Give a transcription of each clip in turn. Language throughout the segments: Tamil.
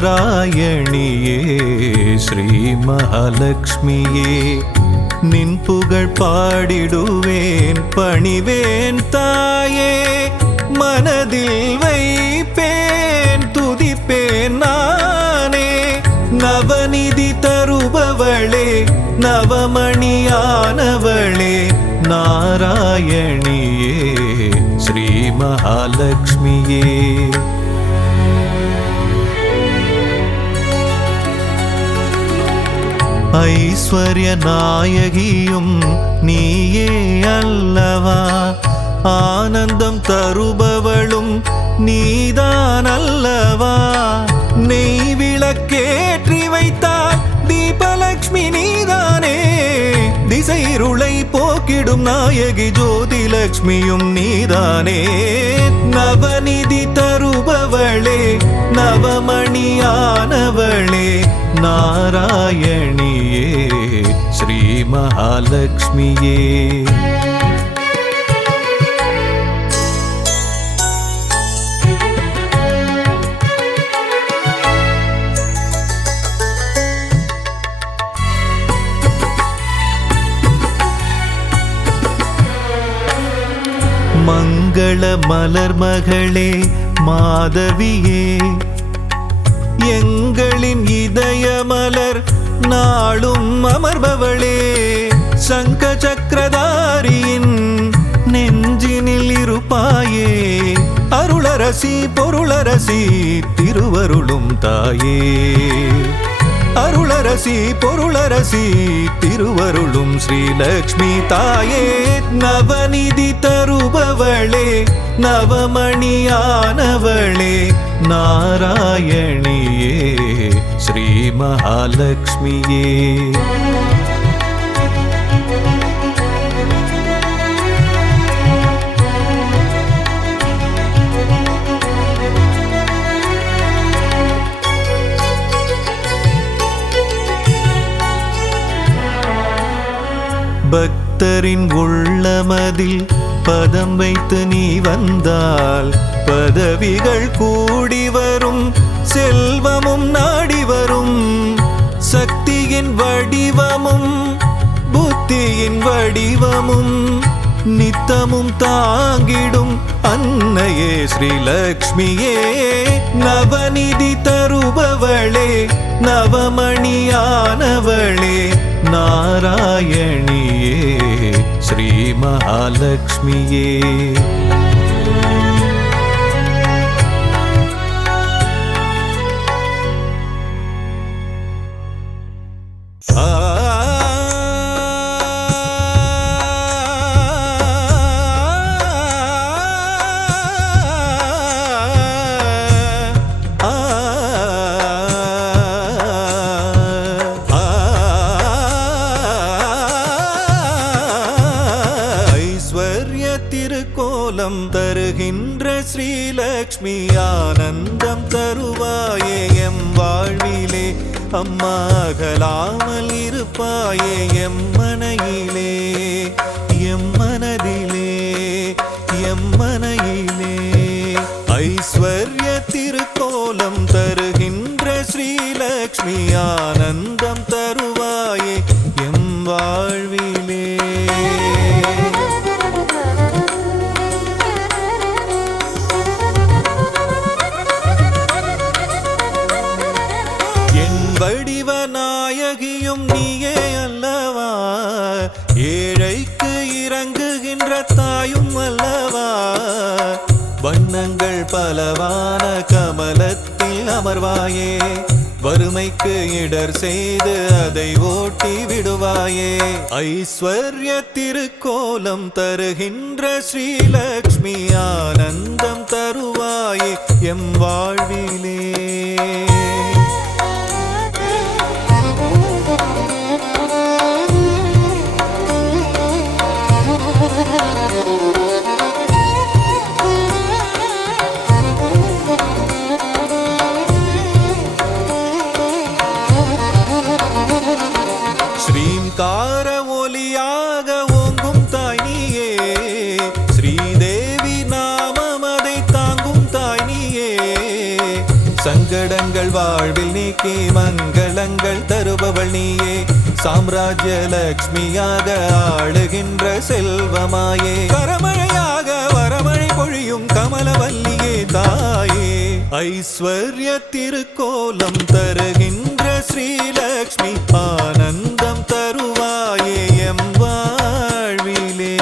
நாராயணியே ஸ்ரீ மகாலட்சுமியே நின் புகழ் பாடிடுவேன் பணிவேன் தாயே மனதில் வைப்பேன் துதிப்பேன் நானே நவநிதி தருபவளே நவமணியானவளே நாராயணியே ஸ்ரீ மகாலட்சுமியே ஐஸ்வர்ய நாயகியும் நீயே அல்லவா ஆனந்தம் தருபவளும் நீதான் அல்லவா நெய் விளக்கேற்றி வைத்தால் தீபலட்சுமி நீதானே திசைருளை போக்கிடும் நாயகி ஜோதி லட்சுமியும் நீதானே நவநிதி தருபவளே நவமணியானவளே நாராயணியே ஸ்ரீ மகாலட்சுமியே மங்கள மலர் மகளே மாதவியே எங்களின் இதய மலர் நாளும் அமர்பவளே சங்க சக்கரதாரியின் நெஞ்சினில் இருப்பாயே அருளரசி பொருளரசி திருவருளும் தாயே அருளரசி பொருளரசி திருவருளும் ஸ்ரீலக்ஷ்மி தாயே நவநிதி தருபவளே நவமணியானவளே நாராயணியே ஸ்ரீ மகாலட்சுமியே பக்தரின் உள்ளமதில் பதம் வைத்து நீ வந்தால் பதவிகள் கூடி வரும் செல்வமும் நாடி வரும் சக்தியின் வடிவமும் புத்தியின் வடிவமும் நித்தமும் தாங்கிடும் அன்னையே ஸ்ரீலக்ஷ்மியே நவநிதி தருபவளே நவமணியானவளே நாராயணியே ஸ்ரீ மகாலட்சுமியே திருக்கோலம் தருகின்ற ஸ்ரீலக்ஷ்மி ஆனந்தம் தருவாயே எம் வாழ்விலே அம்மா அகலாமல் இருப்பாயே எம் மனையிலே எம் மனதிலே எம் மனையிலே ஐஸ்வர்ய திருக்கோலம் தருகின்ற ஸ்ரீலக்ஷ்மி ஆனந்தம் தருவாயே எம் வாழ்விலே வடிவநாயகியும் நீயே அல்லவா ஏழைக்கு இறங்குகின்ற தாயும் அல்லவா வண்ணங்கள் பலவான கமலத்தில் அமர்வாயே வறுமைக்கு இடர் செய்து அதை ஓட்டி விடுவாயே ஐஸ்வர்ய திருக்கோலம் தருகின்ற ஸ்ரீலக்ஷ்மி ஆனந்தம் தருவாயே எம் வாழ்விலே ஸ்ரீங்கார ஒலியாக ஓங்கும் தாய் நீயே ஸ்ரீதேவி நாமம் அதை தாங்கும் தாய் நீயே சங்கடங்கள் வாழ்வில் நீக்கி மங்களங்கள் தருபவள் நீயே சாம்ராஜ்ய லக்ஷ்மியாக ஆளுகின்ற செல்வமாயே கரமழையாக வரமழை பொழியும் கமலவல்லியே தாயே ஐஸ்வர்ய திருக்கோலம் தருகின்ற ஸ்ரீலக்ஷ்மி ஆனந்தம் தருவாயே எம் வாழ்விலே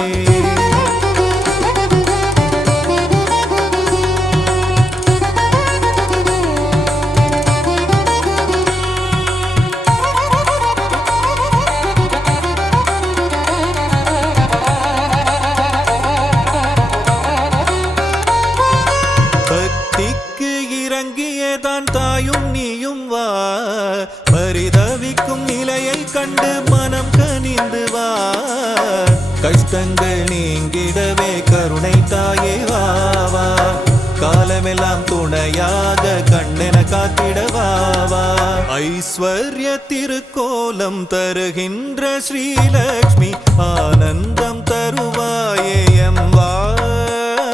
இறங்கியதான் தாயும் நீயும் வா பரிதவிக்கும் நிலையை கண்டு மனம் கனிந்து வா கஷ்டங்கள் நீங்கிடவே கருணை தாயே வா வா காலமெல்லாம் துணையாக கண்ணென காத்திடவா வா ஐஸ்வர்ய திருக்கோலம் தருகின்ற ஸ்ரீலக்ஷ்மி ஆனந்தம் தருவாயே எம் வாழ்விலே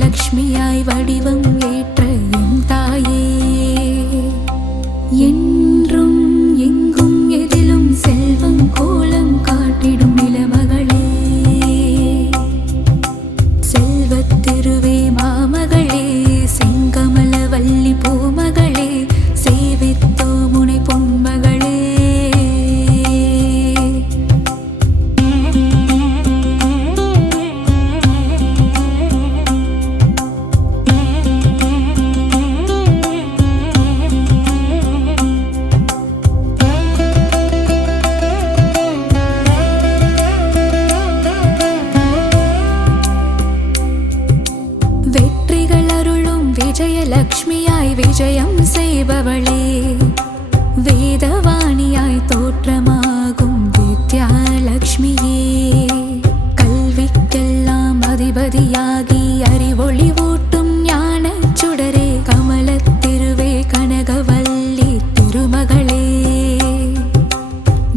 லக்ஷ்மியாய் வடிவம் ஏற்ற என் தாயே என்றும் எங்கும் எதிலும் செல்வம் கோலம் காட்டிடும் இளமகளே செல்வத்திருவே மாமகளே செங்கமல வள்ளி பூமகளே சேவித்தோ முனை பொன்மகளே விஜயலக்ஷ்மியாய் விஜயம் செய்பவளே வேதவாணியாய் தோற்றமாகும் வித்யாலக்ஷ்மியே கல்விக்கெல்லாம் அதிபதியாகி அறிவொளி ஊட்டும் ஞானச் சுடரே கமலத்திருவே கனகவல்லி திருமகளே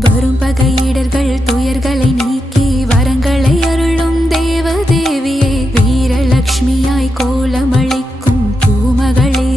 வரும் பகையிடர்கள் துயர்களை நீக்கி வரங்களை அருளும் தேவதேவியே வீரலக்ஷ்மியாய் கோலமளிக்கும் பூமகளே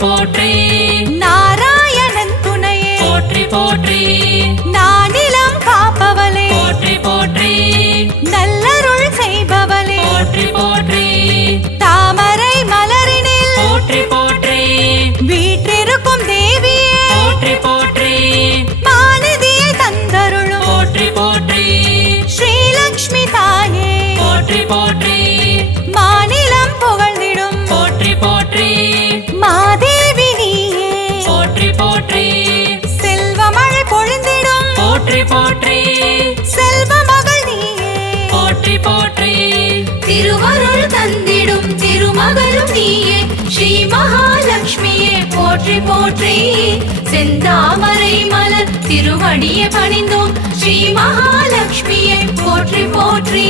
போற்றி நாராயணன் துணையே போற்றி போற்றி நானிலம் காப்பவளே போற்றி போற்றி நல்லருள் செய்பவளே போற்றி போற்றி தாமரை மலரினில் போற்றி போற்றி வீற்றிருக்கும் தேவியே போற்றி போற்றி மாநிதியை தந்தருளும் போற்றி போற்றி ஸ்ரீலக்ஷ்மி தாயே போற்றி போற்றி மாநிலம் புகழ்ந்திடும் போற்றி போற்றி மாதேவி நீயே போற்றி போற்றி செல்வமழை பொழிந்திடும் போற்றி போற்றி செல்வ மகள் நீயே போற்றி போற்றி திருவருள் தந்திடும் திருமகளும் நீயே ஸ்ரீ மகாலட்சுமியே போற்றி போற்றி செந்தாமரை மலர் திருவடியை பணிந்தோம் ஸ்ரீ மகாலட்சுமியே போற்றி போற்றி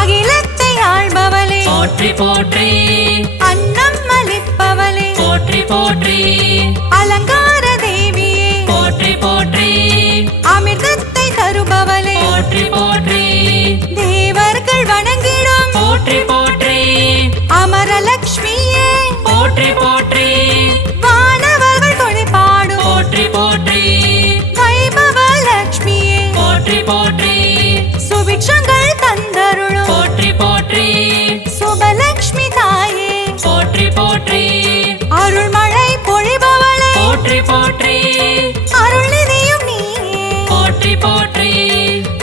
அகிலத்தை ஆள்பவளே போற்றி போற்றி அன்னம் அளிப்பவளே போற்றி போற்றி அலங்கார தேவியே போற்றி போற்றி அமிர்தத்தை தருபவளே போற்றி போற்றி தேவர்கள் வணங்கிடும் போற்றி போற்றி அமரலட்சுமியே போற்றி போற்றி வானவர்கள் தொழிற்பாடும் போற்றி போற்றி வைபவ லட்சுமியே போற்றி போற்றி சுபிட்சங்கள் தந்தருளும் போற்றி போற்றி சுபலட்சுமி தாயே போற்றி போற்றி அருள்மழை பொழிபவளே போற்றி போற்றி அருள்நிதியும் நீயே போற்றி போற்றி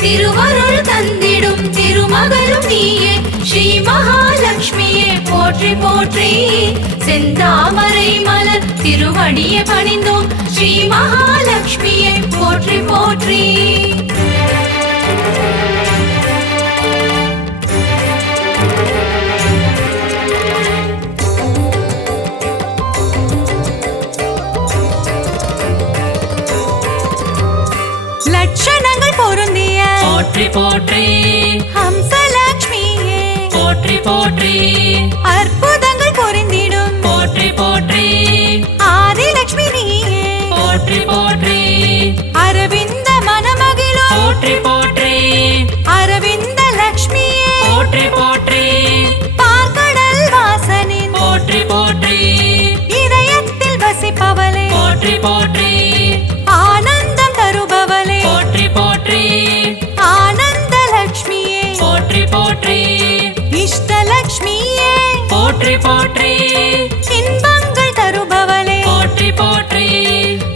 திருவருள் தந்திடும் திருமகளும் நீயே ஸ்ரீ மகாலட்சுமியே போற்றி போற்றி செந்தாமரை மலர் திருவடியை பணிந்தோம் ஸ்ரீ மகாலட்சுமியே போற்றி போற்றி லட்சணங்கள் பொருந்திய போற்றி போற்றி ஹம்சலட்சுமியே போற்றி போற்றி அற்புதங்கள் பொருந்திடும் போற்றி போற்றி ஆதிலட்சுமி நீயே போற்றி போற்றி அரவிந்த மனமகிழும் போற்றி போற்றி அரவிந்த லட்சுமியே போற்றி போற்றி பார்க்கடல் வாசனின் போற்றி போற்றி இதயத்தில் வசிப்பவளே போற்றி போற்றி ஆனந்தம் தருபவளே போற்றி போற்றி ஆனந்த லட்சுமியே போற்றி போற்றி இஷ்டலட்சுமியே போற்றி போற்றி இன்பங்கள் தருபவளே போற்றி போற்றி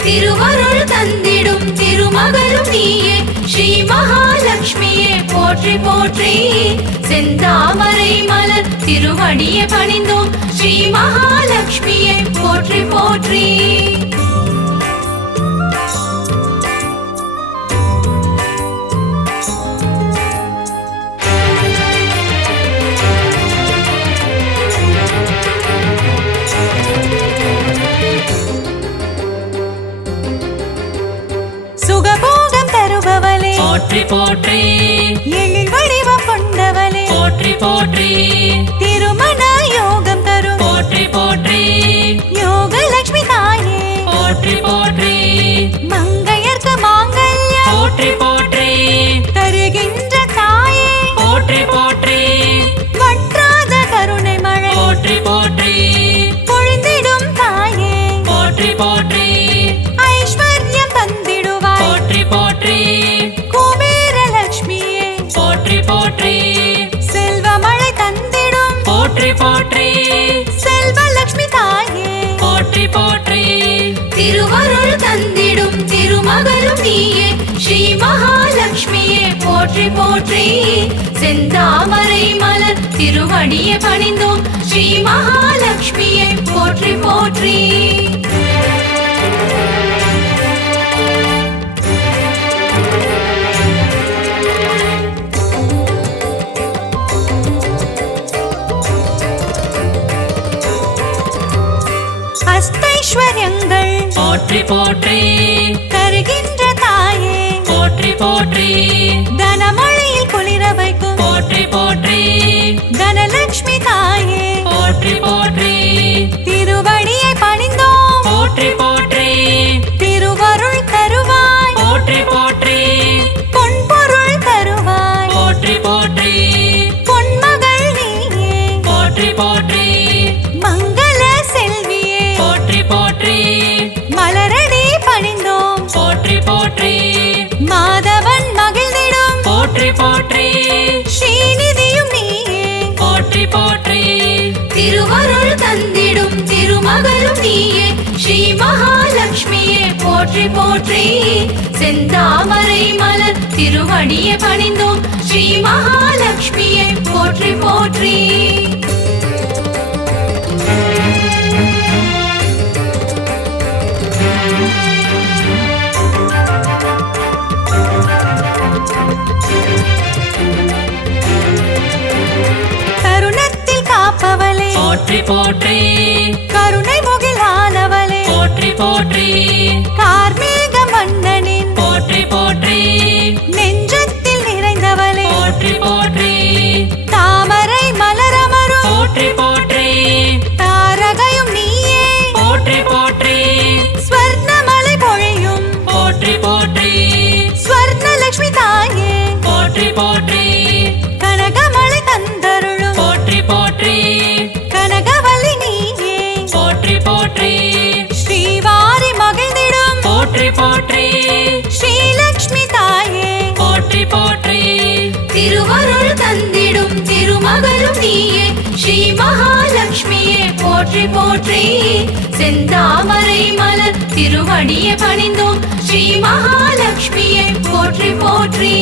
திருவருள் தந்திடும் திருமகளும் நீயே ஸ்ரீ மகாலட்சுமியே போற்றி போற்றி செந்தாமரை மலர் திருவடியை பணிந்தோம் ஸ்ரீ மகாலட்சுமியே போற்றி போற்றி சுகபோகம் தருபவளே போற்றி போற்றி எழில் வடிவம் கொண்டவளே போற்றி போற்றி திருமண யோகம் தரும் போற்றி போற்றி யோகலட்சுமி தாயே போற்றி போற்றி மங்கையர்க்கு மாங்கல்யம் போற்றி போற்றி தருகின்ற தாயே போற்றி போற்றி வற்றாத கருணை மழை போற்றி போற்றி பொழிந்திடும் தாயே போற்றி போற்றி ஐஸ்வர்யம் தந்திடுவாய் போற்றி போற்றி குபேர லட்சுமியே போற்றி போற்றி செல்வமழை தந்திடும் போற்றி போற்றி செல்வலட்சுமி தாயே போற்றி போற்றி திருவருள் தந்திடும் திருமகளும் நீயே ஸ்ரீ மகாலட்சுமியே போற்றி போற்றி செந்தாமரை மலர் திருவடியை பணிந்தோம் ஸ்ரீ மகாலட்சுமியே போற்றி போற்றி அஷ்டைஸ்வர்யங்கள் போற்றி போற்றி தருகின்ற தாயே போற்றி போற்றி தனமழையில் குளிர வைக்கும் போற்றி போற்றி தனலட்சுமி தாயே போற்றி போற்றி ஸ்ரீநிதியும் நீயே போற்றி போற்றி திருவருள் தந்திடும் திருமகளும் நீயே ஸ்ரீ மகாலட்சுமியே போற்றி போற்றி செந்தாமரை மலர் திருவடியை பணிந்தோம் ஸ்ரீ மகாலட்சுமியே போற்றி போற்றி கருணத்தில் காப்பவளே போற்றி போற்றி கருணை முகிலானவளே போற்றி போற்றி கார்மேக மன்னனின் போற்றி போற்றி நெஞ்சத்தில் நிறைந்தவளே போற்றி போற்றி தாமரை மலரமரும் போற்றி போற்றி தாரகையும் நீயே போற்றி போற்றி ஸ்வர்ணமலை பொழியும் போற்றி போற்றி ஸ்வர்ணலட்சுமி தாயே போற்றி போற்றி கனகமலை தந்தருளும் போற்றி போற்றி கனகவல்லி நீயே போற்றி போற்றி ஸ்ரீவாரி மகிழ்ந்திடும் போற்றி போற்றி ஸ்ரீலக்ஷ்மி தாயே போற்றி போற்றி திருவருள் தந்திடும் திருமகளும் நீயே ஸ்ரீ மகாலட்சுமியே போற்றி போற்றி செந்தாமரை மலர் திருவடியை பணிந்தோம் ஸ்ரீ மகாலட்சுமியே போற்றி போற்றி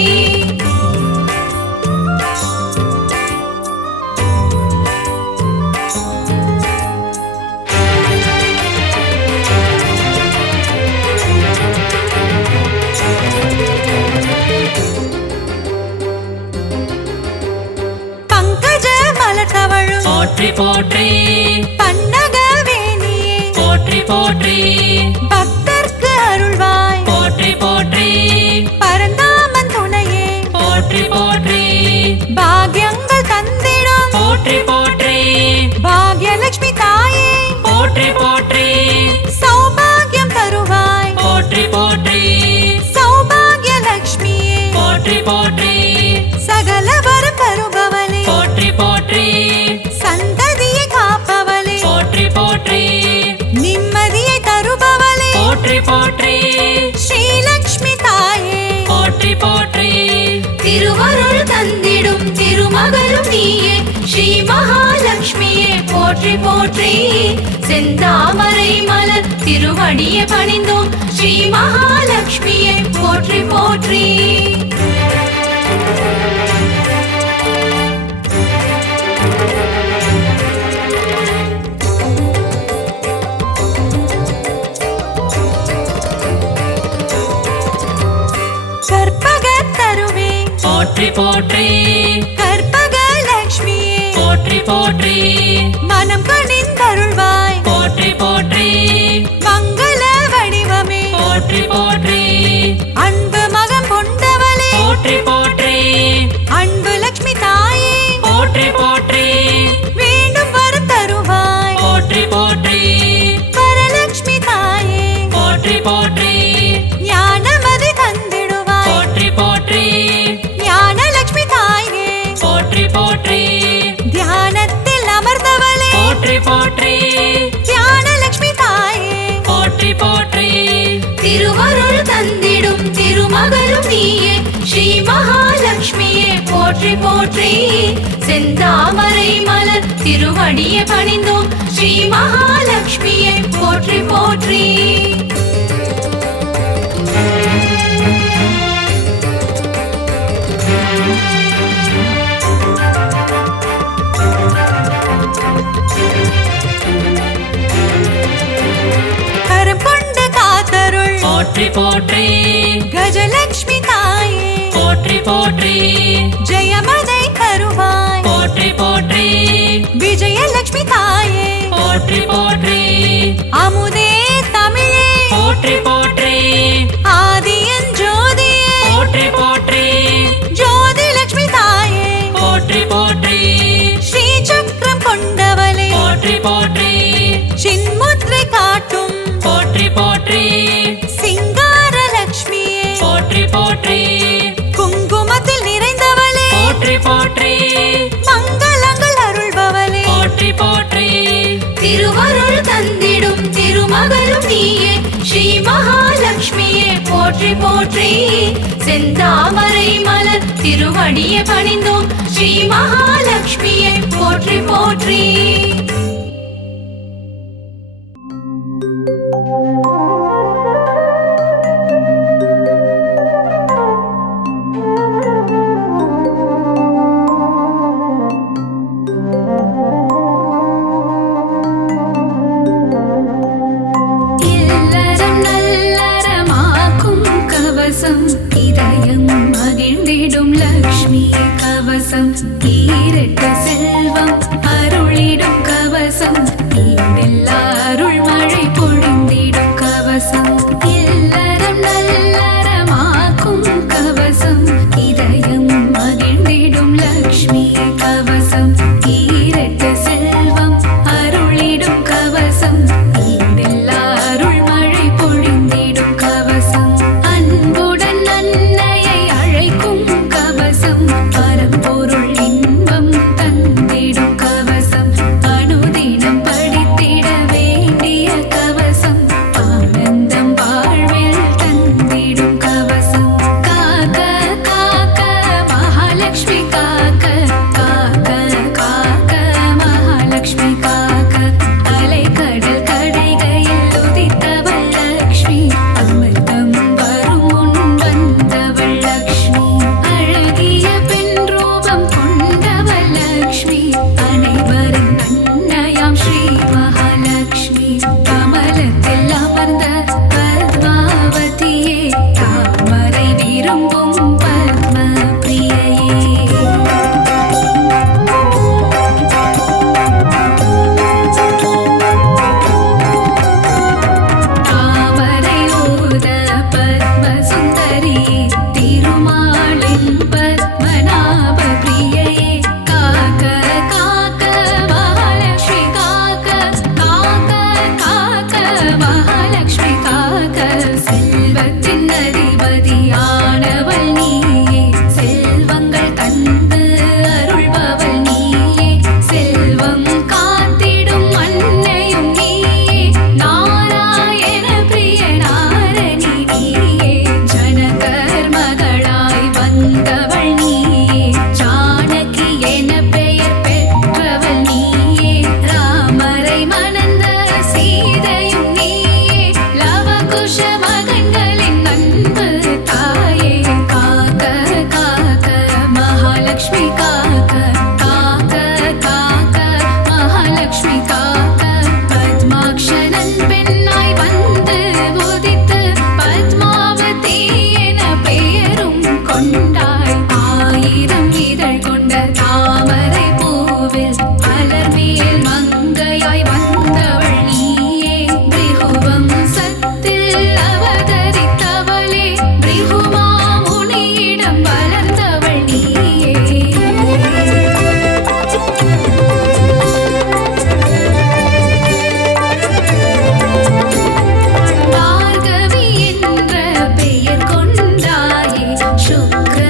பங்கஜ மலர் தவழும் போற்றி போற்றி பன்னகவேணியே போற்றி போற்றி பக்தர்க்கு அருள்வாய் போற்றி போற்றி பரந்தாமன் துணையே போற்றி போற்றி பாக்யங்கள் தந்திடும் போற்றி போற்றி பாக்யலட்சுமி தாயே போற்றி போற்றி சௌபாகியம் தருவாய் போற்றி போற்றி சௌபாகியலட்சுமியே போற்றி போற்றி சகல வரம் தருபவளே போற்றி போற்றி சந்ததியை காப்பவளே போற்றி போற்றி நிம்மதியை தருபவளே போற்றி போற்றி ஸ்ரீலக்ஷ்மி தாயே போற்றி போற்றி திருவருள் தந்திடும் திருமகளும் நீயே ஸ்ரீ மகாலட்சுமியே போற்றி போற்றி செந்தாமரை மலர் திருவடியை பணிந்தோம் ஸ்ரீ மகாலட்சுமியே போற்றி போற்றி கற்பகத் தருவே போற்றி போற்றி கற்பகலட்சுமியே போற்றி போற்றி மனம் கனிந்தருள்வாய் போற்றி போற்றி மங்கள வடிவமே போற்றி போற்றி அன்பு மகம் கொண்டவளே போற்றி போற்றி அன்பு லட்சுமி தாயே போற்றி போற்றி வேண்டும் வரம் தருவாய் போற்றி போற்றி வரலட்சுமி தாயே போற்றி போற்றி ஞானமதி தந்திடுவாய் போற்றி போற்றி ஞானலட்சுமி தாயே போற்றி போற்றி தியானத்தில் அமர்ந்தவளே போற்றி போற்றி ஞானலட்சுமி தாயே போற்றி போற்றி திருவருள் தந்திடும் திருமகளும் நீயே ஸ்ரீ மகாலட்சுமியே போற்றி போற்றி செந்தாமரை மலர் திருவடியை பணிந்தோம் ஸ்ரீ மகாலட்சுமியே போற்றி போற்றி கரம் கொண்டு காத்தருள் போற்றி போற்றி கஜலட்சுமி தாயே போற்றி போற்றி ஜெயமதை தருவாய் போற்றி போற்றி விஜயலட்சுமி தாயே போற்றி போற்றி அமுதே தமிழே போற்றி போற்றி ஆதியன் ஜோதியே போற்றி போற்றி ஜோதி லட்சுமி தாயே போற்றி போற்றி ஸ்ரீ சக்கரம் கொண்டவளே போற்றி போற்றி சின்முத்ரை காட்டும் போற்றி போற்றி சிங்கார லட்சுமியே போற்றி போற்றி குங்குமத்தில் நிறைந்தவளே போற்றி போற்றி மங்களங்கள் அருள்பவளே போற்றி போற்றி திருவருள் தந்திடும் திருமகளும் நீயே ஸ்ரீ மகாலட்சுமியே போற்றி போற்றி செந்தாமரை மலர் திருவடியை பணிந்தோம் ஸ்ரீ மகாலட்சுமியை போற்றி போற்றி. இல்லறம் நல்லறமாக்கும் கவசம் இதயம் மகிழ்ந்திடும் லக்ஷ்மி கவசம் ஈரட்டு செல்வம் அருளிடும் கவசம் ஈடெல்லா அருள் மழை பொழிந்திடும் கவசம். இல்லறம் நல்லறமாக்கும் கவசம் இதயம் மகிழ்ந்திடும் லக்ஷ்மி கவசம் ஈரட்டு செல்வம் அருளிடும் கவசம் ஈடெல்லா அருள் மழை பொழிந்திடும் கவசம். அன்புடன் அன்னையை அழைக்கும் கவசம் பரம்பொருள் இன்பம் தந்திடும் கவசம் அனுதினம் படித்திட வேண்டிய கவசம் ஆனந்தம் வாழ்வில் தந்திடும் கவசம். காக்க காக்க மகாலட்சுமி காக்க காக்க காக்க மகாலட்சுமி காக்க அலைக்கடல் கடைகையில் உதித்தவள் லக்ஷ்மி அமிர்தம் வரும் முன் வந்தவள் லக்ஷ்மி அழகிய பெண் ரூபம் கொண்டவள் லக்ஷ்மி அனைவரின் அன்னையாம் ஸ்ரீ மகாலட்சுமி கமலத்தில் அமர்ந்த பத்மாவதியே தாமரை விரும்பும் பத்ம பிரியையே. தாமரை ஊத பத்ம சுந்தரி திருமாலின் பத்மநாப பிரியையே காக்க காக்க மகாலட்சுமி காக்க காக்க காக்க மகாலட்சுமி காக்க செல்வத்தின் அதிபதியானவள் நீயே செல்வங்கள் தந்து அருள்பவள் நீயே செல்வம் காத்திடும் அன்னையும் நீயே நாராயண பிரிய நாரணி நீயே ஜனகர் மகளாய் வந்தவள் நீயே ஜானகி என பெயர் பெற்றவள் நீயே ராமரை மணந்த சீதையும் நீயே லவகுஷ மகன்களின் அன்பு தாயே காக்க காக்க மகாலட்சுமி காக்க காக்க காக்க மகாலட்சுமி காக்க பத்மாக்ஷரன் பெண்ணாய் வந்து உதித்து பத்மாவதி என பெயரும் கொண்டாய் ஆயிரம் இதழ் கொண்ட தாமரை பூவில் மலர்மேல் மங்கையாய் வந்தவள் நீயே பிருகுவம் சத்தில் அவதரித்தவளே பிருகுமா முனியிடம் வளர்ந்தவள் நீயே. பார்கவி என்ற பெயர் கொண்டாயே சுக்ர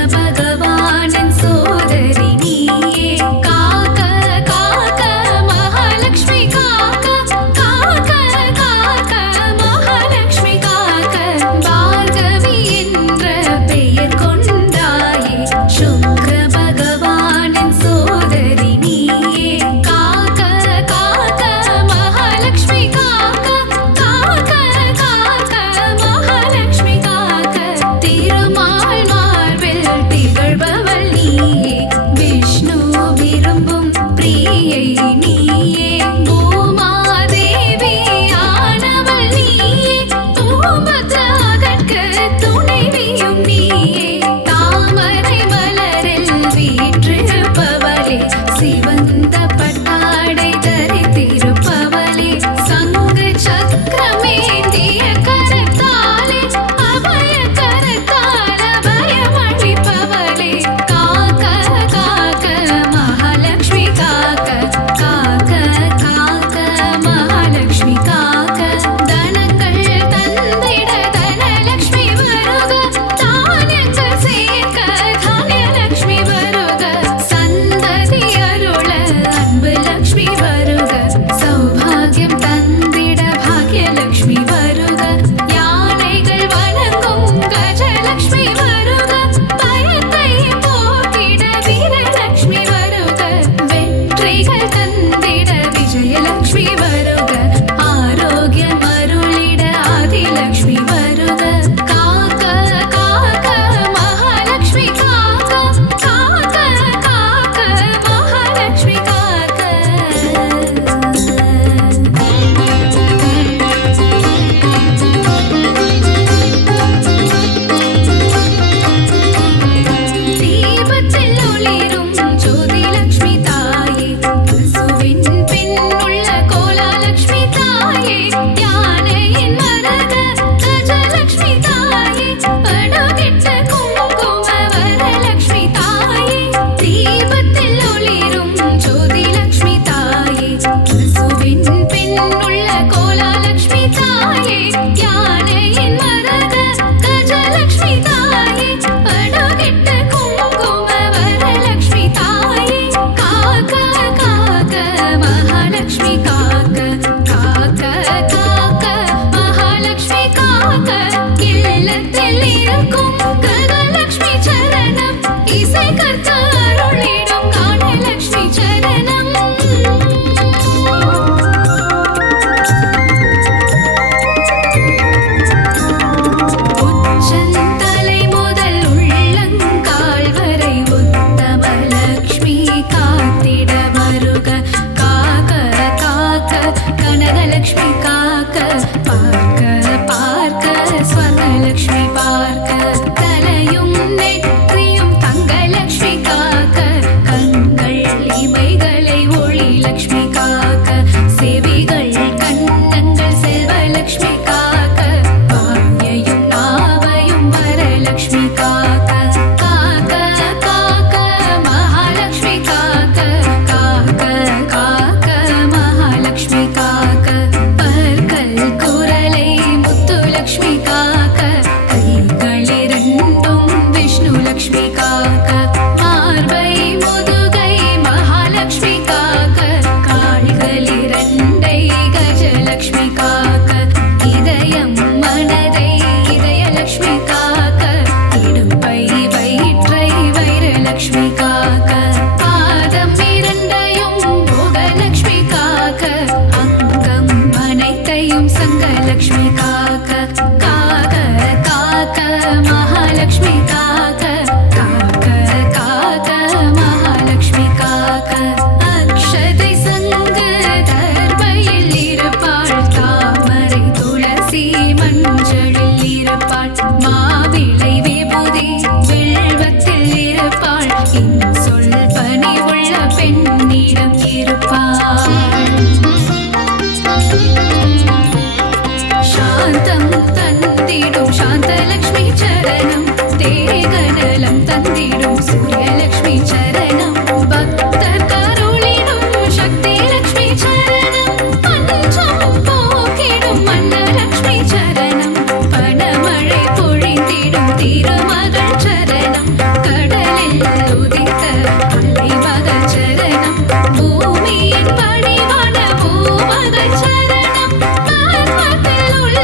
தாயே படகெட்ட குங்கும வரலட்சுமி தாயே காக்க காக்க மகாலட்சுமி காக்க காக்க காக்க மகாலட்சுமி காக்க இல்லத்தில் இருக்கும் கனலட்சுமி சரணம் இசை கற்க அருளிடும் காணலட்சுமி சரணம் உச்சந்தலை முதல் உள்ளங்கால் வரை உத்தமலட்சுமி காத்திட வருக காக்க காக்க கனகலட்சுமி காக்க பார்க்க பார்க்க ஸ்வர்ணலட்சுமி பார்க்க தலையும் நெற்றியும் தங்கலட்சுமி காக்க கண்கள் இமைகளை ஒளி லட்சுமி காக்க செவிகள் கண்ணங்கள் செல்வலட்சுமி காக்க வாயையும் நாவையும் வரலட்சுமி காக்க காக்க காக்க மகாலட்சுமி காக்க காக்க காக்க மகாலட்சுமி காக்க பற்கள் குரலை முத்துலட்சுமி காக்க கைகளிரண்டும் விஷ்ணு லட்சுமி காக்க மார்பை முதுகை மகாலட்சுமி காக்க கால்களிரண்டை கஜலட்சுமி காக்க இதயம் மனதை இதயலட்சுமி காக்க இடுப்பை வயிற்றை வைரலட்சுமி காக்க பாதம் இரண்டையும் போகலட்சுமி காக்க அங்கம் அனைத்தையும் சங்கலட்சுமி காக்க காக்க காக்க மகாலட்சுமி காக்க காக்க காக்க மகாலட்சுமி காக்க அக்ஷதை சங்கு தர்பையில் இருப்பாள் தாமரை துளசி மஞ்சளில் இருப்பாள் மாவிளை விபூதி வில்வத்தில் இருப்பாள் சொல் பணிவுள்ள பெண்ணிடம் இருப்பாள் சாந்தம் தந்திடும் சாந்தலட்சுமி சரணம் தேகநலம் தந்திடும் சூரியலட்சுமி சரணம் பக்தர் கருளிடும் சக்தி லட்சுமி சரணம் பஞ்சம் போக்கிடும் மன்னலட்சுமி சரணம் பணமழை பொழிந்திடும் திருமகள் சரணம் கடலில் உதித்த அலைமகள் சரணம் பூமியின் பணிவான பூமகள் சரணம் பத்மத்தில் உள்ள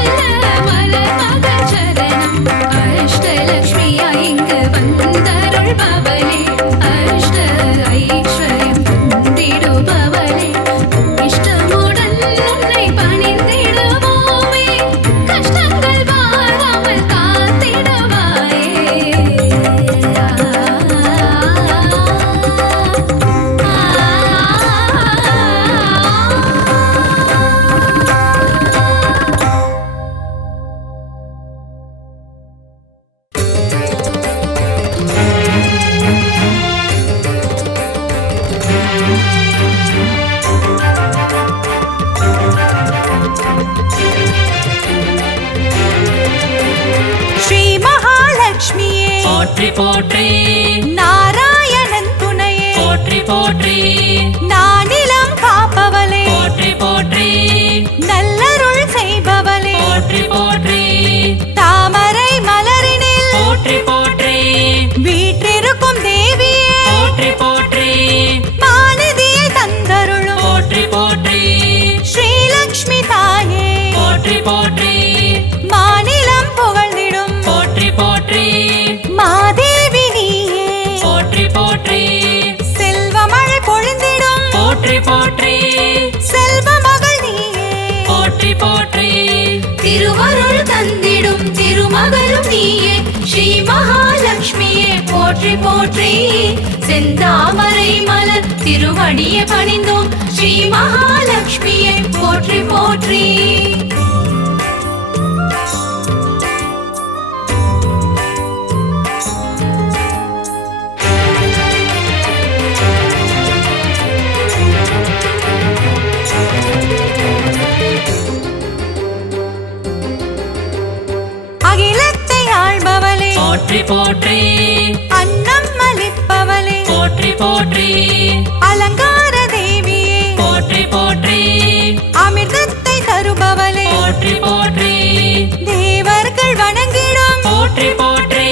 மலர்மகள் சரணம் அஷ்டலட்சுமியா இங்கு வந்தருள்பவளே அஷ்ட ஐஸ்வர்யம் தந்திடுபவளே இஷ்டமுடன் உன்னை பணிந்திடுவோமே கஷ்டங்கள் வாராமல் காத்திடுவாயே ஸ்ரீ மகாலட்சுமியே போற்றி போற்றி நாராயணன் துணையே போற்றி போற்றி நானிலம் காப்பவளே போற்றி போற்றி நல்லருள் செய்பவளே போற்றி போற்றி தாமரை மலரினில் போற்றி போற்றி வீற்றிருக்கும் தேவியே போற்றி போற்றி மாநிதியை தந்தருளும் போற்றி போற்றி ஸ்ரீலக்ஷ்மி தாயே போற்றி போற்றி மாநிலம் புகழ்ந்திடும் போற்றி போற்றி மாதேவி நீயே போற்றி போற்றி செல்வமழை பொழிந்திடும் போற்றி போற்றி செல்வ மகள் நீயே போற்றி போற்றி திருவருள் தந்திடும் திருமகளும் நீயே ஸ்ரீ மகாலட்சுமியே போற்றி போற்றி செந்தாமரை மலர் திருவடியை பணிந்தோம் ஸ்ரீ மகாலட்சுமியே போற்றி போற்றி அகிலத்தை ஆள்பவளே போற்றி போற்றி அன்னம் அளிப்பவளே போற்றி போற்றி அலங்கார தேவியே போற்றி போற்றி அமிர்தத்தை தருபவளே போற்றி போற்றி தேவர்கள் வணங்கிடும் போற்றி போற்றி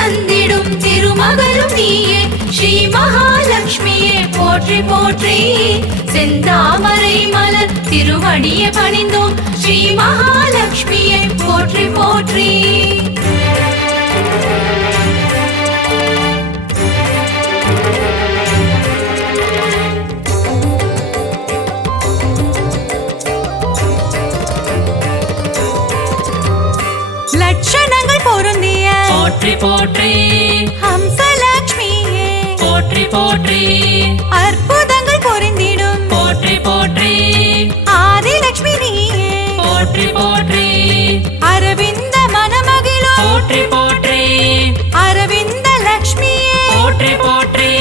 தந்திடும் திருமகளும் நீயே ஸ்ரீ மகாலட்சுமியே போற்றி போற்றி செந்தாமரை மலர் திருவடியை பணிந்தோம் ஸ்ரீ மகாலட்சுமியே போற்றி போற்றி லட்சணங்கள் பொருந்திய போற்றி போற்றி ஹம்சலட்சுமியே போற்றி போற்றி அற்புதங்கள் புரிந்திடும் போற்றி போற்றி ஆதிலட்சுமி நீயே போற்றி போற்றி அரவிந்த மனமகிழும் போற்றி போற்றி அரவிந்த லட்சுமியே போற்றி போற்றி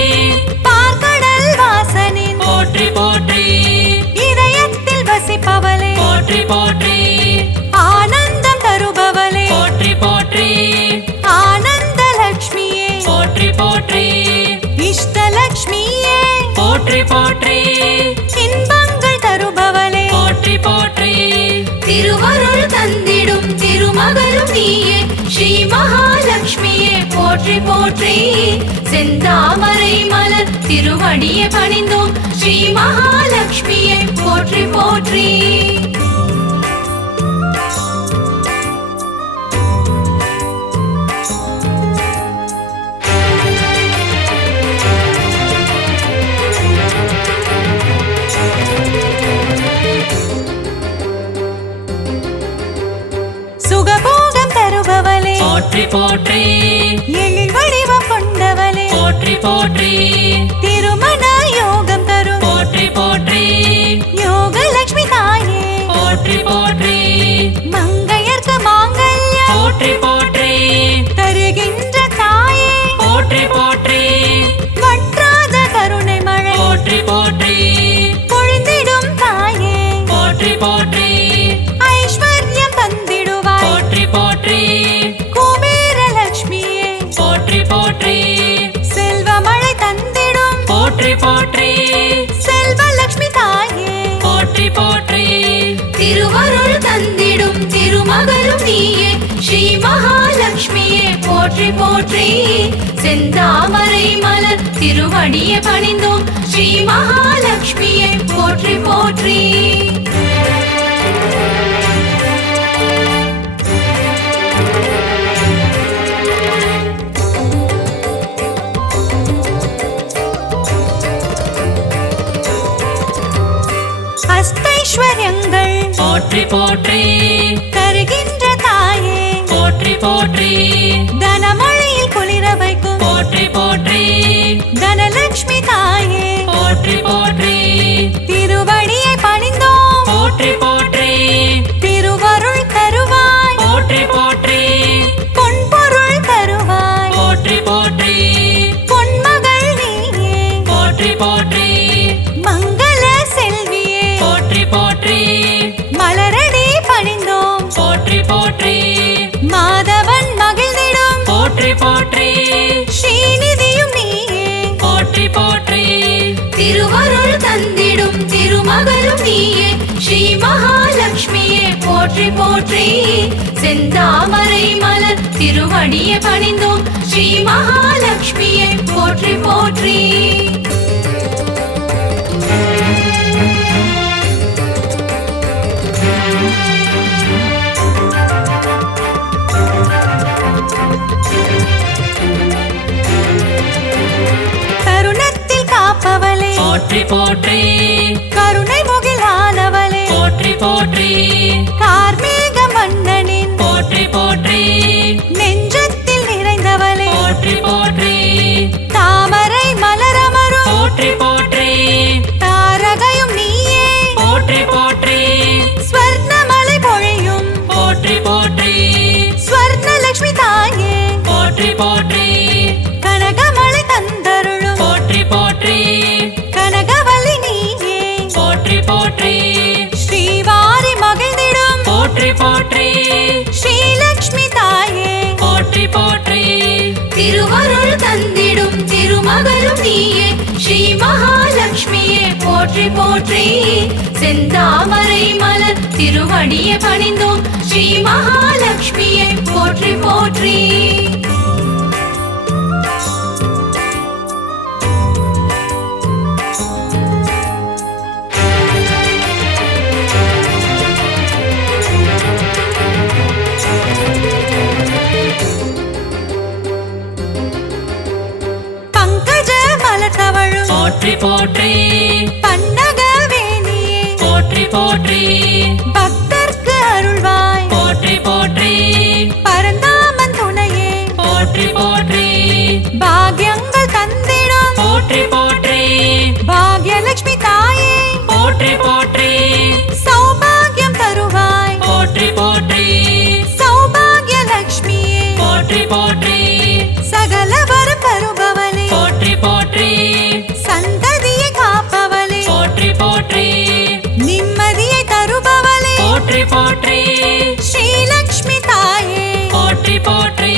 பார்க்கடல் வாசனின் போற்றி போற்றி இதயத்தில் வசிப்பவளே போற்றி போற்றி ஆனந்தம் தருபவளே போற்றி போற்றி ஆனந்த லட்சுமியே போற்றி போற்றி இஷ்டலட்சுமியே போற்றி போற்றி இன்பங்கள் தருபவளே போற்றி போற்றி திருவருள் தந்திடும் திருமகளும் நீயே ஸ்ரீ மகாலட்சுமியே போற்றி போற்றி செந்தாமரை மலர் திருவடியை பணிந்தோம் ஸ்ரீ மகாலட்சுமியே போற்றி போற்றி சுகபோகம் தருபவளே போற்றி போற்றி எழில் வடிவம் கொண்டவளே போற்றி போற்றி திருமண யோகம் தரும் போற்றி போற்றி யோகலட்சுமி தாயே போற்றி போற்றி மங்கையர்க்கு மாங்கல்யம் போற்றி போற்றி தருகின்ற தாயே போற்றி போற்றி வற்றாத கருணை மழை போற்றி போற்றி பொழிந்திடும் தாயே போற்றி போற்றி ஐஸ்வர்யம் தந்திடுவாய் போற்றி போற்றி குபேர லட்சுமியே போற்றி போற்றி செல்வமழை தந்திடும் போற்றி போற்றி செல்வலட்சுமி தாயே போற்றி போற்றி திருவருள் தந்திடும் திருமகளும் நீயே ஸ்ரீ மகாலட்சுமியே போற்றி போற்றி செந்தாமரை மலர் திருவடியை பணிந்தோம் ஸ்ரீ மகாலட்சுமியே போற்றி போற்றி அஷ்டைஸ்வர்யங்கள் போற்றி போற்றி தருகின்ற தாயே போற்றி போற்றி தனமழையில் குளிர வைக்கும் போற்றி போற்றி தனலட்சுமி தாயே போற்றி போற்றி திருவடியை பணிந்தோம் போற்றி போற்றி திருவருள் தருவாய் போற்றி போற்றி பொன்பொருள் தருவாய் போற்றி போற்றி பொன்மகள் நீயே போற்றி போற்றி மங்கள செல்வியே போற்றி போற்றி மலரடி பணிந்தோம் போற்றி போற்றி மாதவன் மகிழ்ந்திடும் போற்றி போற்றி ஸ்ரீநிதியும் நீயே போற்றி போற்றி திருவருள் தந்திடும் திருமகளும் நீயே ஸ்ரீ மகாலட்சுமியே போற்றி போற்றி செந்தாமரை மலர் திருவடியை பணிந்தோம் ஸ்ரீ மகாலட்சுமியே போற்றி போற்றி தருணத்தில் காப்பவளே போற்றி போற்றி கருணை முகிலானவளே போற்றி போற்றி கார்மேக மன்னனின் போற்றி போற்றி நெஞ்சத்தில் நிறைந்தவளே போற்றி போற்றி தாமரை மலரமரும் போற்றி போற்றி தாரகையும் நீயே போற்றி போற்றி ஸ்வர்ணமலை பொழியும் போற்றி போற்றி ஸ்வர்ணலட்சுமி தாயே போற்றி போற்றி கனகமலை தந்தருளும் போற்றி போற்றி கனகவல்லி நீயே போற்றி போற்றி ஸ்ரீவாரி மகிழ்ந்திடும் போற்றி போற்றி ஸ்ரீலக்ஷ்மி தாயே போற்றி போற்றி திருவருள் தந்திடும் திருமகளும் நீயே ஸ்ரீ மகாலட்சுமியே போற்றி போற்றி செந்தாமரை மலர் திருவடியை பணிந்தோம் ஸ்ரீ மகாலட்சுமியே போற்றி போற்றி போற்றி போற்றி பன்னகவேணியே போற்றி போற்றி பக்தர்க்கு அருள்வாய் போற்றி போற்றி பரந்தாமன் துணையே போற்றி போற்றி பாக்யங்கள் தந்திடும் போற்றி போற்றி பாக்யலட்சுமி தாயே போற்றி போற்றி சௌபாகியம் தருவாய் போற்றி போற்றி சௌபாகியலட்சுமியே போற்றி போற்றி சகல வரம் தருபவளே போற்றி போற்றி சந்ததியை காப்பவளே போற்றி போற்றி நிம்மதியை தருபவளே போற்றி போற்றி ஸ்ரீலக்ஷ்மி தாயே போற்றி போற்றி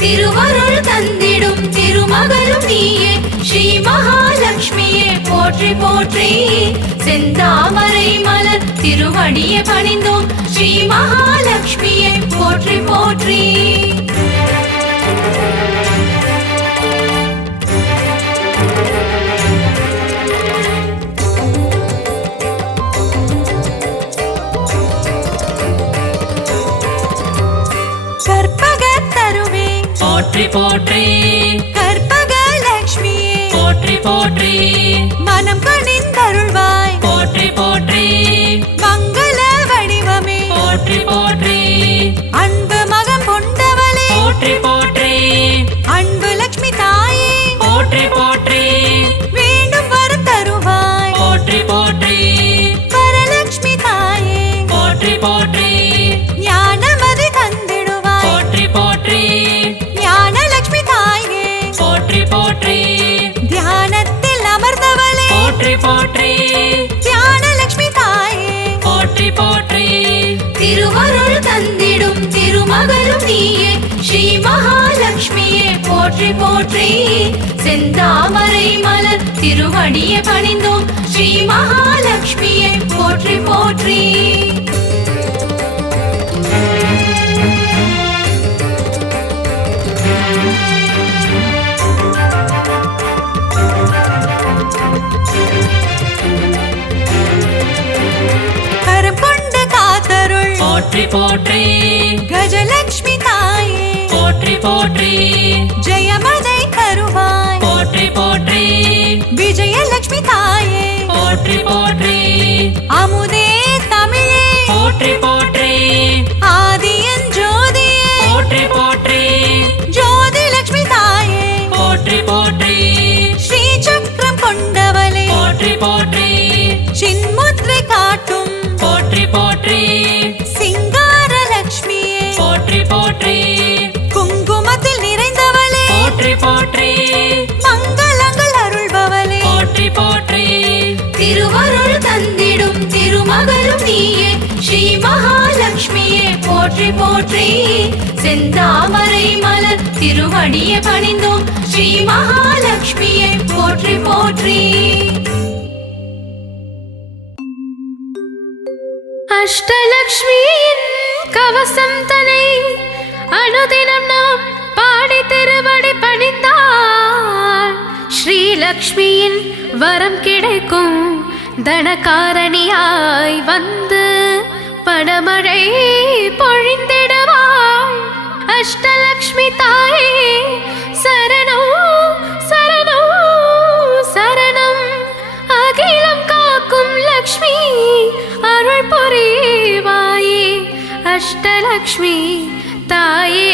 திருவருள் தந்திடும் திருமகளும் நீயே ஸ்ரீ மகாலட்சுமியே போற்றி போற்றி செந்தாமரை மலர் திருவடியை பணிந்தோம் ஸ்ரீ மகாலட்சுமியே போற்றி போற்றி கற்பகத் தருவே போற்றி போற்றி கற்பகலட்சுமியே போற்றி போற்றி மனம் கனிந்தருள்வாய் போற்றி போற்றி மங்கள வடிவமே போற்றி போற்றி அன்பு மகம் கொண்டவளே போற்றி போற்றி அன்பு லட்சுமி தாயே போற்றி போற்றி வேண்டும் வரம் தருவாய் போற்றி போற்றி வரலட்சுமி தாயே போற்றி போற்றி ஞானமதி தந்திடுவாய் போற்றி போற்றி ஞானலட்சுமி தாயே போற்றி போற்றி தியானத்தில் அமர்ந்தவளே போற்றி போற்றி ஞானலட்சுமி தாயே போற்றி போற்றி திருவருள் தந்திடும் திருமகளும் நீயே ஸ்ரீ மகாலட்சுமியே போற்றி போற்றி செந்தாமரை மலர் திருவடியை பணிந்தோம் ஸ்ரீ மகாலட்சுமியே போற்றி போற்றி கரம் கொண்டு காத்தருள் போற்றி போற்றி கஜலட்சுமி தாயே போற்றி போற்றி ஜெயமதை தருவாய் போற்றி போற்றி விஜயலட்சுமி தாயே போற்றி போற்றி அமுதே தமிழே போற்றி போற்றி ஆதியன் ஜோதியே போற்றி போற்றி ஜோதி லட்சுமி தாயே போற்றி போற்றி ஸ்ரீ சக்கரம் கொண்டவளே போற்றி போற்றி சின்முத்ரை காட்டும் போற்றி போற்றி சிங்கார லட்சுமியே போற்றி போற்றி குங்குமத்தில் நிறைந்தவளே போற்றி போற்றி மங்களங்கள் அருள்பவளே போற்றி போற்றி திருவருள் தந்திடும் திருமகளும் நீயே ஸ்ரீ மகாலட்சுமியே போற்றி போற்றி செந்தாமரை மலர் திருவடியை பணிந்தோம் ஸ்ரீ மகாலட்சுமியே போற்றி போற்றி அஷ்டலக்ஷ்மியின் கவசம் தனை அனுதினம் நாம் பாடி திருவடி பணிந்தால் ஸ்ரீலக்ஷ்மியின் வரம் கிடைக்கும் தனகாரணியாய் வந்து பணமழை பொழிந்திடுவாள் அஷ்டலக்ஷ்மி தாயே சரணம் சரணம் சரணம் அகிலம் காக்கும் லக்ஷ்மி அருள் புரிவாயே அஷ்டலக்ஷ்மி தாயே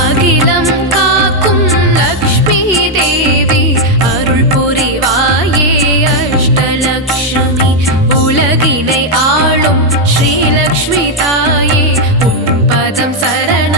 அகிலம் காக்கும் லக்ஷ்மி தேவி அருள் புரிவாயே அஷ்டலக்ஷ்மி உலகினை ஆளும் ஸ்ரீலக்ஷ்மி தாயே உன் பதம் சரணம்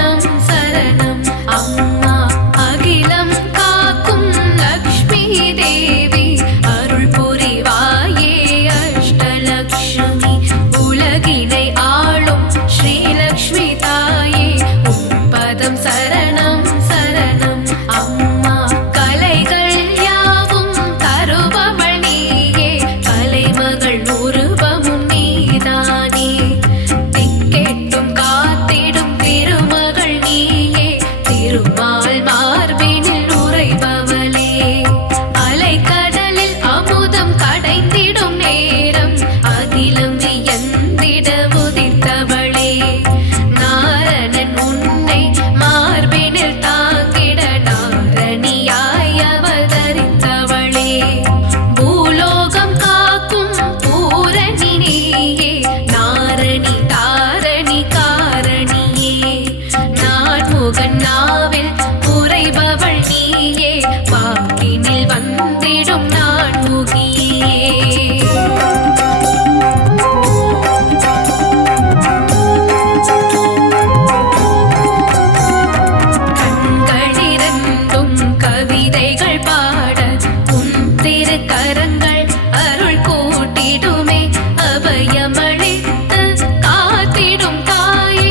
கரங்கள் அருள் கூட்டிடுமே அபயமளித்து காத்திடும் தாயே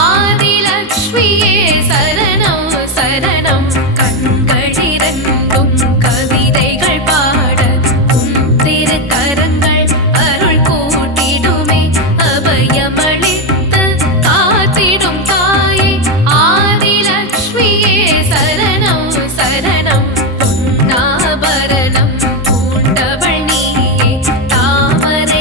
ஆதிலக்ஷ்மியே சரணம் சரணம் கண்களிரண்டும் கவிதைகள் பாட உம் திரு கரங்கள் அருள் கூட்டிடுமே அபயமளித்து காத்திடும் தாயே ஆதிலக்ஷ்மியே சரணம் சரணம் பொன்னாபரணம் பூண்டவள் நீயே தாமரை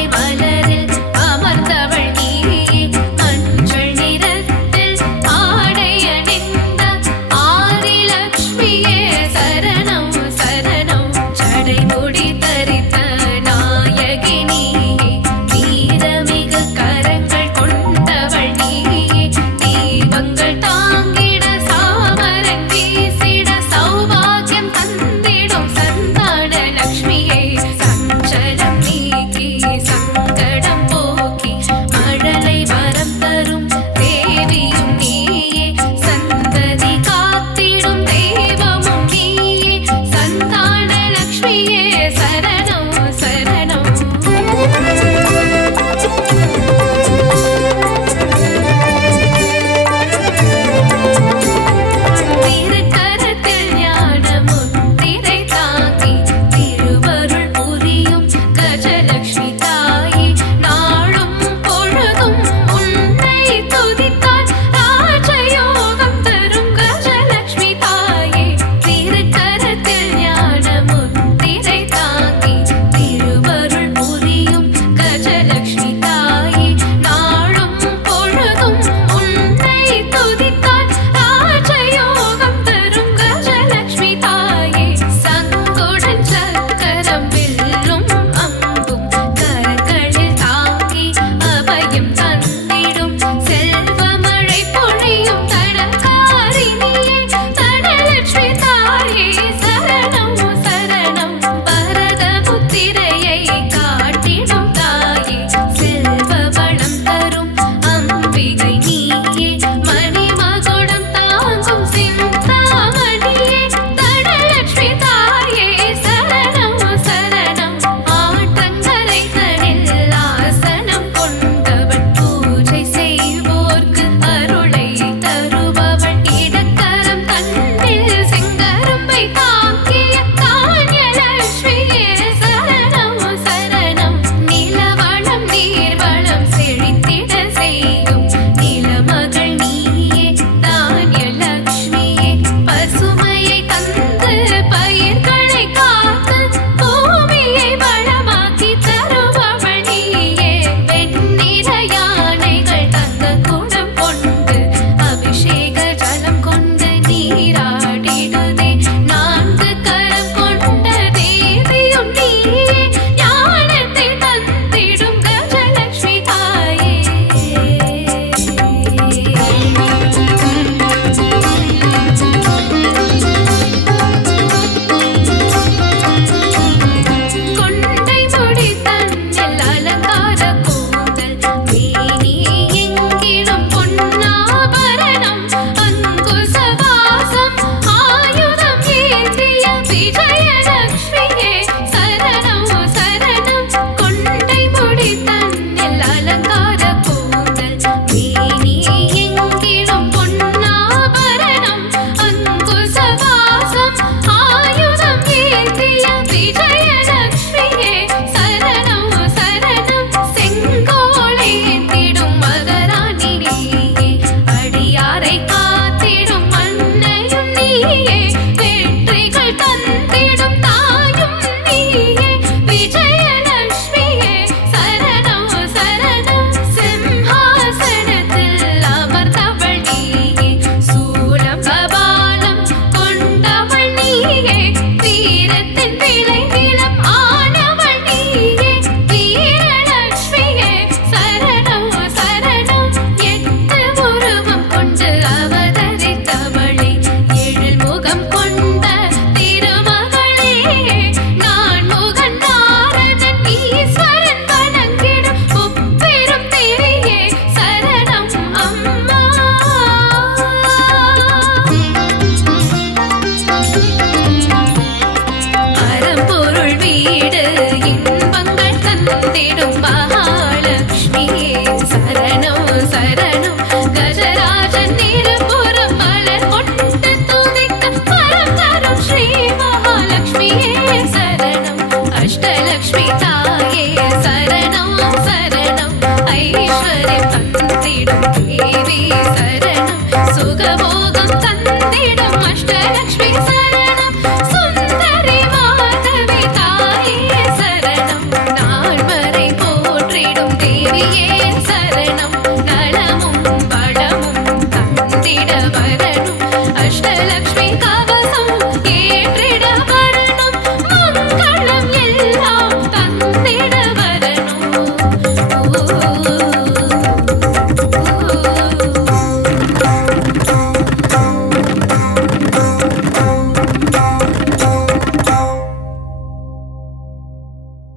லக்ஷ்மி தாயே சரணம் சரணம் ஐஸ்வர்யம் தந்திடும் தேவி சரணம் சுகமோ